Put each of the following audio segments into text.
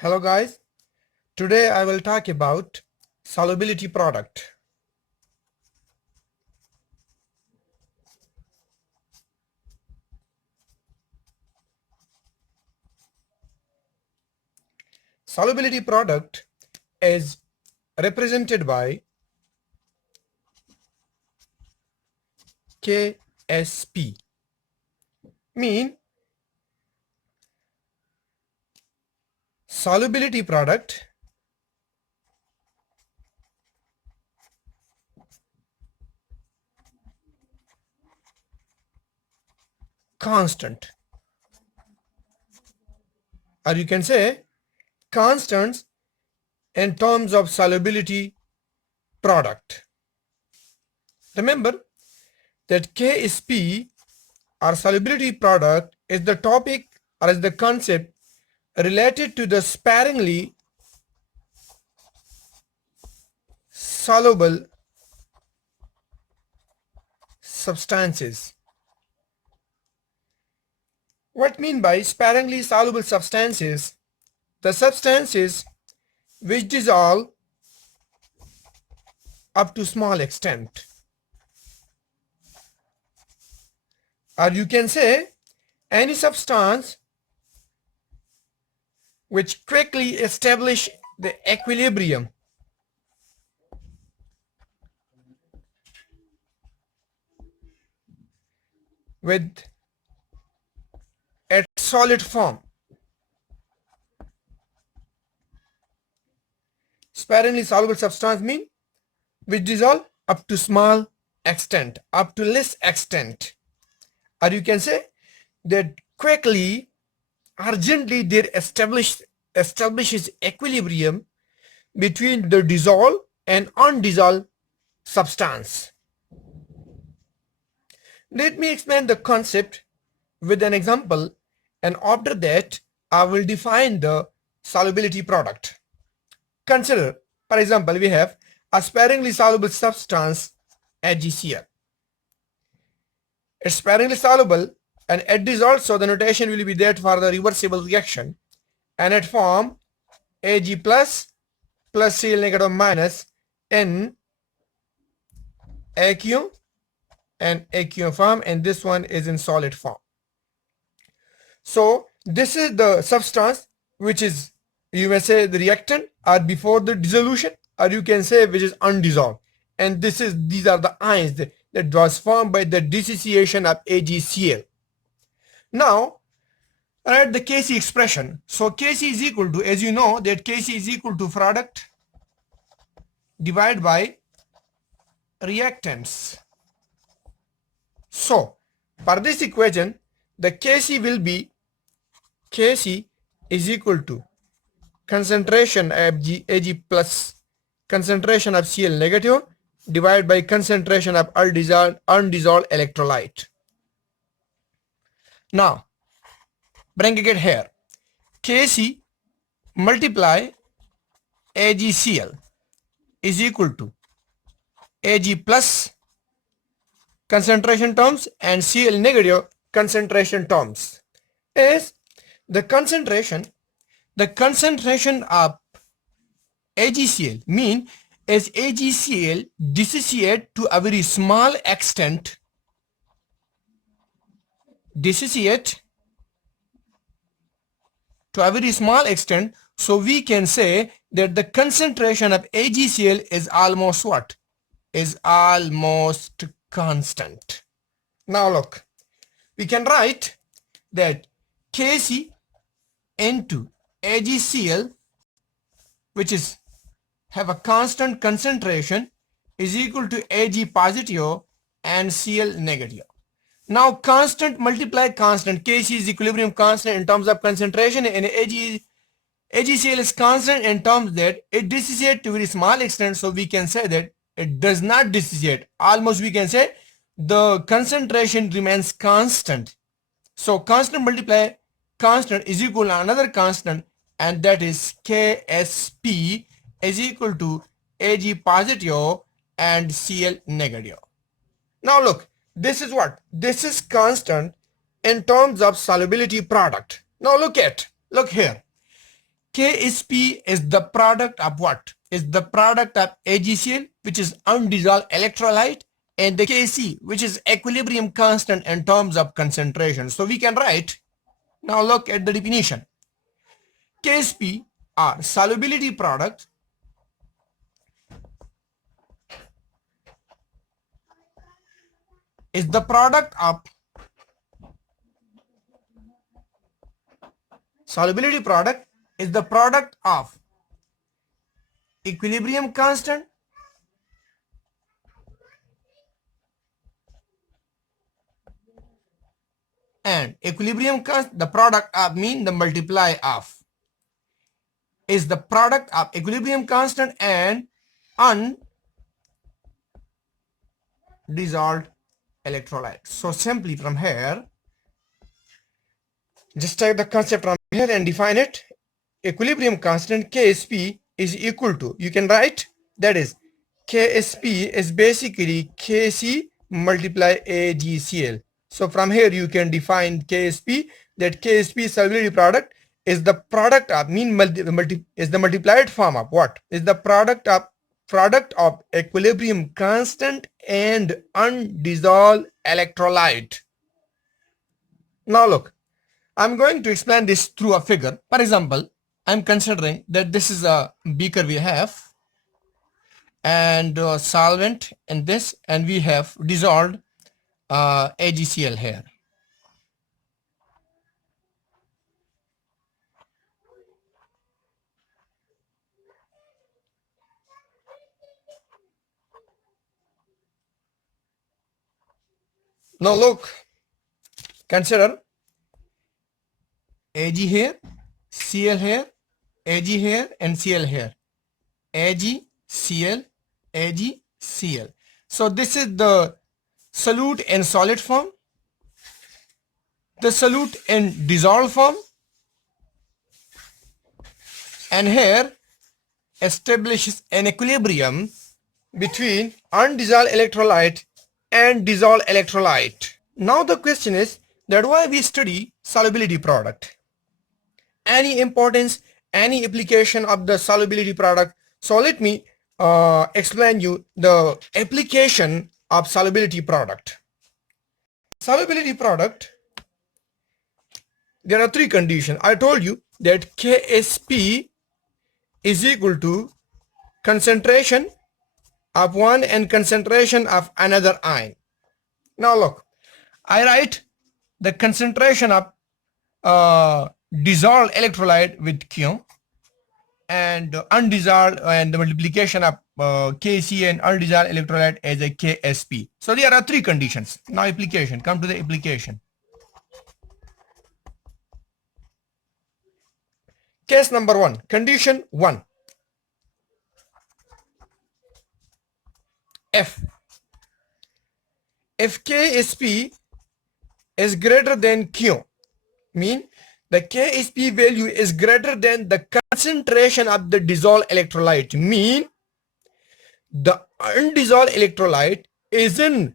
Hello guys, today I will talk about solubility product. Solubility product is represented by KSP, mean solubility product constant, or you can say constants in terms of solubility product. Remember that KSP or solubility product is the topic or is the concept related to the sparingly soluble substances. What mean by sparingly soluble substances? The substances which dissolve up to small extent, or you can say any substance which quickly establish the equilibrium with a solid form. Sparingly soluble substance mean which dissolve up to small extent, up to less extent, or you can say that quickly, urgently they establishes equilibrium between the dissolved and undissolved substance. Let me explain the concept with an example, and after that I will define the solubility product. Consider, for example, we have a sparingly soluble substance AgCl. It's sparingly soluble and it dissolves, so the notation will be that for the reversible reaction, and it form Ag plus Cl negative minus N aqueous and aqueous form, and this one is in solid form. So this is the substance which is, you may say, the reactant or before the dissolution, or you can say which is undissolved, and these are the ions that was formed by the dissociation of AgCl. Now write the Kc expression. So Kc is equal to, as you know, that Kc is equal to product divided by reactants. So for this equation, the Kc will be, Kc is equal to concentration of Ag plus concentration of Cl negative divided by concentration of undissolved electrolyte. Now bring it here. Kc multiply AgCl is equal to Ag plus concentration terms and Cl negative concentration terms. Is the concentration of AgCl mean as AgCl dissociate to a very small extent, so we can say that the concentration of AgCl is almost what? Is almost constant. Now look, we can write that Kc into AgCl, which is have a constant concentration, is equal to Ag positive and Cl negative. Now constant multiply constant. Kc is equilibrium constant in terms of concentration, and AgCl is constant in terms that it dissociates to very small extent, so we can say that it does not dissociate. Almost we can say the concentration remains constant. So constant multiply constant is equal to another constant, and that is Ksp is equal to Ag positive and Cl negative. Now look, this is what? This is constant in terms of solubility product. Now look here. KSP is the product of what? Is the product of AgCl, which is undissolved electrolyte, and the Kc, which is equilibrium constant in terms of concentration. So we can write, now look at the definition. KSP are solubility product is the product of solubility product is the product of equilibrium constant and equilibrium constant, the product of mean the multiply of is the product of equilibrium constant and undissolved electrolyte. So simply from here, just take the concept from here and define it. Equilibrium constant KSP is equal to, you can write, that is KSP is basically Kc multiply AgCl. So from here you can define KSP, that KSP solubility product is the product of is the multiplied form of what? Is the product of equilibrium constant and undissolved electrolyte. Now look, I'm going to explain this through a figure. For example, I'm considering that this is a beaker we have and solvent in this, and we have dissolved AgCl here. Now look, consider Ag here, Cl here, Ag here, and Cl here. Ag, Cl, Ag, Cl. So this is the solute in solid form, the solute in dissolved form, and here establishes an equilibrium between undissolved electrolyte and dissolved electrolyte. Now the question is that why we study solubility product? Any importance, any application of the solubility product? So let me explain you the application of solubility product. Solubility product, there are three conditions. I told you that KSP is equal to concentration of one and concentration of another ion. Now look, I write the concentration of dissolved electrolyte with Q and undissolved, and the multiplication of Kc and undissolved electrolyte as a KSP. So there are three conditions. Now application, come to the application. Case number 1, condition 1. If KSP is greater than Q, mean the KSP value is greater than the concentration of the dissolved electrolyte, mean the undissolved electrolyte is in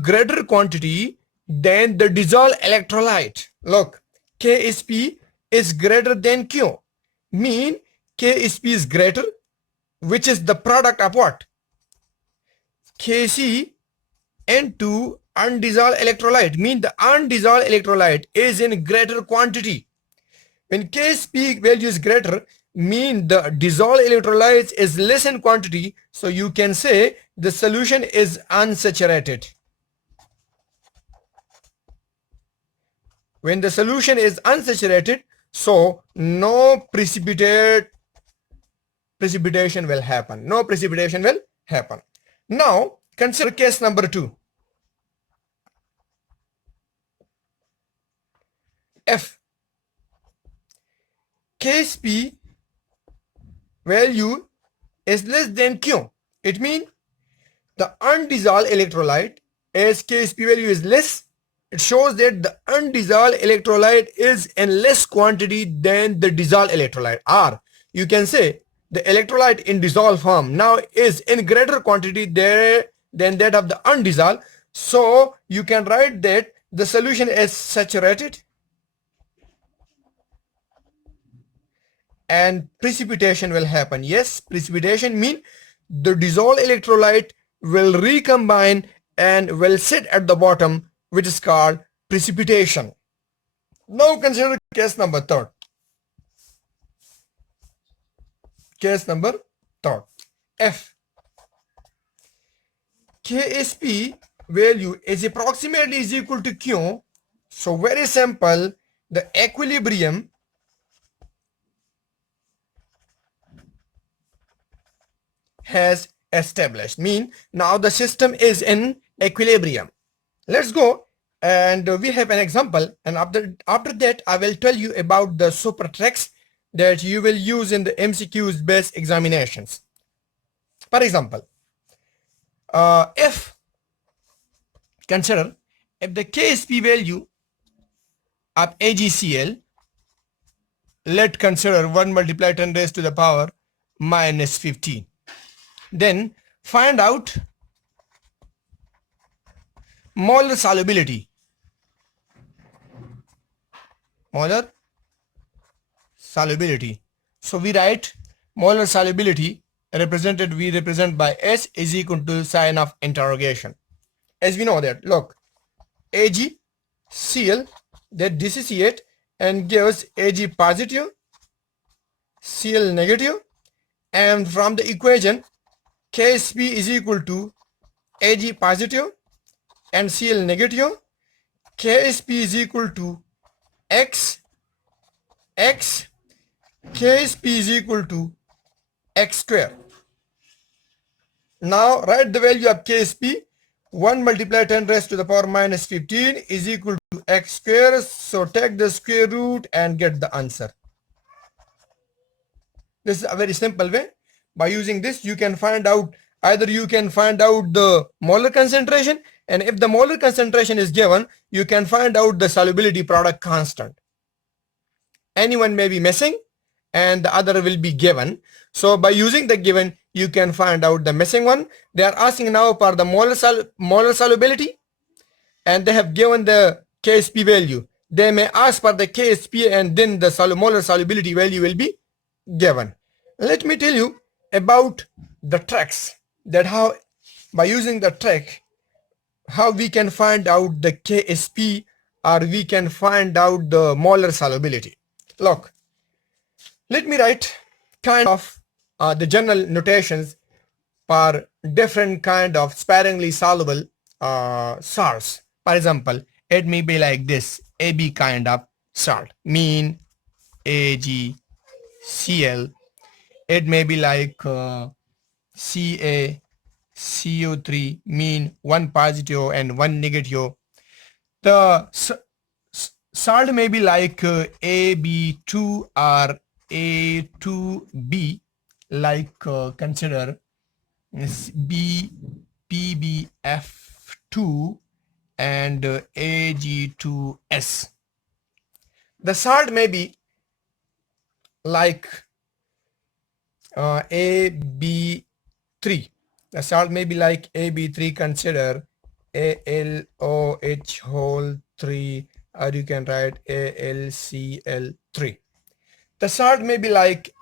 greater quantity than the dissolved electrolyte. Look, KSP is greater than Q, mean KSP is greater, which is the product of what? Kc into undissolved electrolyte, mean the undissolved electrolyte is in greater quantity. When KSP value is greater, mean the dissolved electrolyte is less in quantity, so you can say the solution is unsaturated. When the solution is unsaturated, so no precipitation will happen. No precipitation will happen. Now consider case number 2. If KSP value is less than Q, it means the undissolved electrolyte, as KSP value is less, it shows that the undissolved electrolyte is in less quantity than the dissolved electrolyte. Or you can say the electrolyte in dissolved form now is in greater quantity there than that of the undissolved. So you can write that the solution is saturated and precipitation will happen. Yes, precipitation means the dissolved electrolyte will recombine and will sit at the bottom, which is called precipitation. Now consider case number third. Case number third. F. KSP value is approximately is equal to Q. So very simple, the equilibrium has established. Mean now the system is in equilibrium. Let's go and we have an example, and after that I will tell you about the super tricks that you will use in the MCQs based examinations. For example, if consider if the KSP value of AgCl, let consider 1 multiplied 10 raised to the power minus 15. Then find out molar solubility. Molar solubility. So we write molar solubility we represent by S is equal to sign of interrogation. As we know that, look, AgCl that dissociate and gives Ag positive, Cl negative, and from the equation KSP is equal to Ag positive and Cl negative. KSP is equal to X, KSP is equal to X square. Now write the value of KSP. 1 multiplied 10 raised to the power minus 15 is equal to X square. So take the square root and get the answer. This is a very simple way. By using this, you can find out, either you can find out the molar concentration, and if the molar concentration is given, you can find out the solubility product constant. Anyone may be missing and the other will be given. So by using the given, you can find out the missing one. They are asking now for the molar solubility, and they have given the KSP value. They may ask for the KSP and then the molar solubility value will be given. Let me tell you about the tricks, that how by using the trick how we can find out the KSP or we can find out the molar solubility. Look, let me write kind of the general notations for different kind of sparingly soluble salts. For example, it may be like this: AB kind of salt, mean AgCl. It may be like CaCO3, mean 1 positive and 1 negative. The salt may be like AB2 or A2B, like consider PbF2 and Ag2S. The salt may be like AB3. The salt may be like AB3, consider ALOH whole 3, or you can write AlCl3. The salt may be like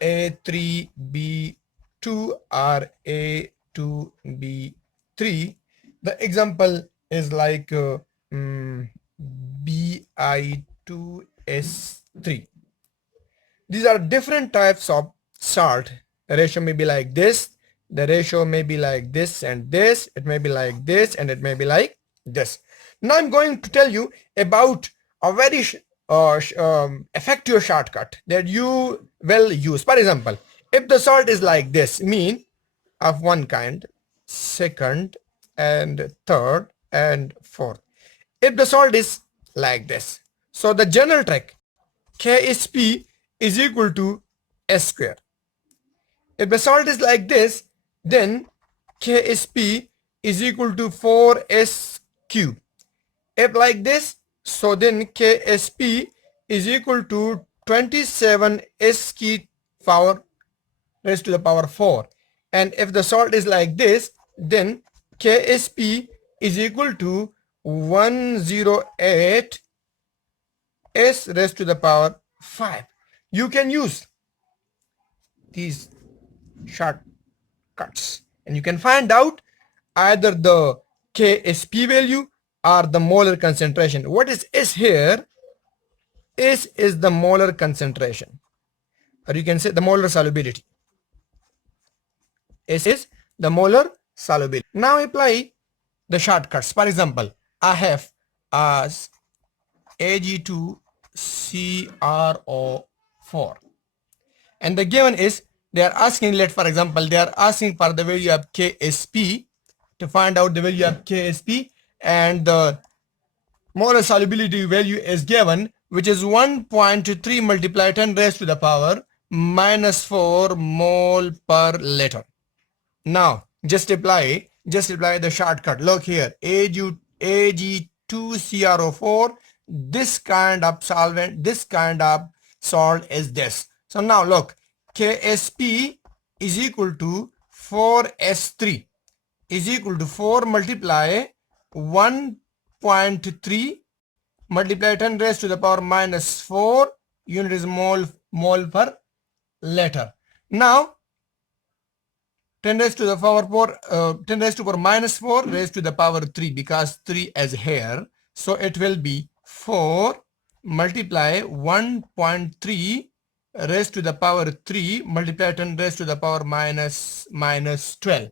A3B2 or A2B3. The example is like Bi2S3. These are different types of salt. The ratio may be like this, the ratio may be like this and this, it may be like this and it may be like this. Now I'm going to tell you about a very effective shortcut that you will use. For example, if the salt is like this, mean of one kind, second and third and fourth. If the salt is like this, so the general trick, KSP is equal to S square. If the salt is like this, then KSP is equal to 4S cube. If like this, so then KSP is equal to 27S power raised to the power 4. And if the salt is like this, then KSP is equal to 108 S raised to the power 5. you can use these shortcuts and you can find out either the Ksp value or the molar concentration. What is S here? S is the molar concentration, or you can say the molar solubility. S is the molar solubility. Now apply the shortcuts. For example, I have as Ag2CrO4 and the given is they are asking, let for example, they are asking for the value of Ksp, to find out the value of Ksp, and the molar solubility value is given, which is 1.3 multiplied 10 raised to the power minus 4 mole per liter. Now just apply the shortcut. Look here, Ag2CrO4, this kind of solvent, this kind of salt is this. So now look, Ksp is equal to 4S3 is equal to 4 multiply 1.3 multiply 10 raised to the power minus 4, unit is mole per liter. Now 10 raised to the power 4, 10 raised to the power minus 4 raised to the power 3, because 3 is here, so it will be 4 multiply 1.3 raised to the power 3 multiply 10 raised to the power minus 12,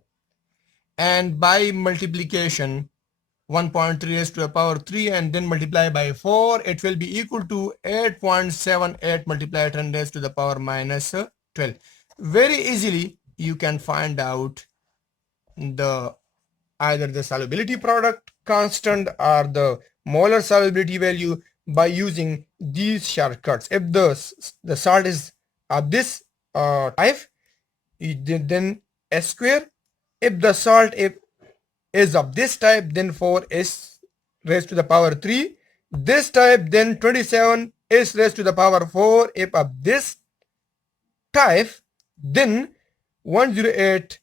and by multiplication 1.3 raised to the power 3 and then multiply by 4, it will be equal to 8.78 multiplied 10 raised to the power minus 12. Very easily you can find out the either the solubility product constant or the molar solubility value by using these shortcuts. If the salt is of this type, then S square. If the salt is of this type, then 4s raised to the power 3. This type, then 27 is raised to the power 4. If of this type, then 108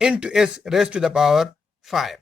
into s raised to the power 5.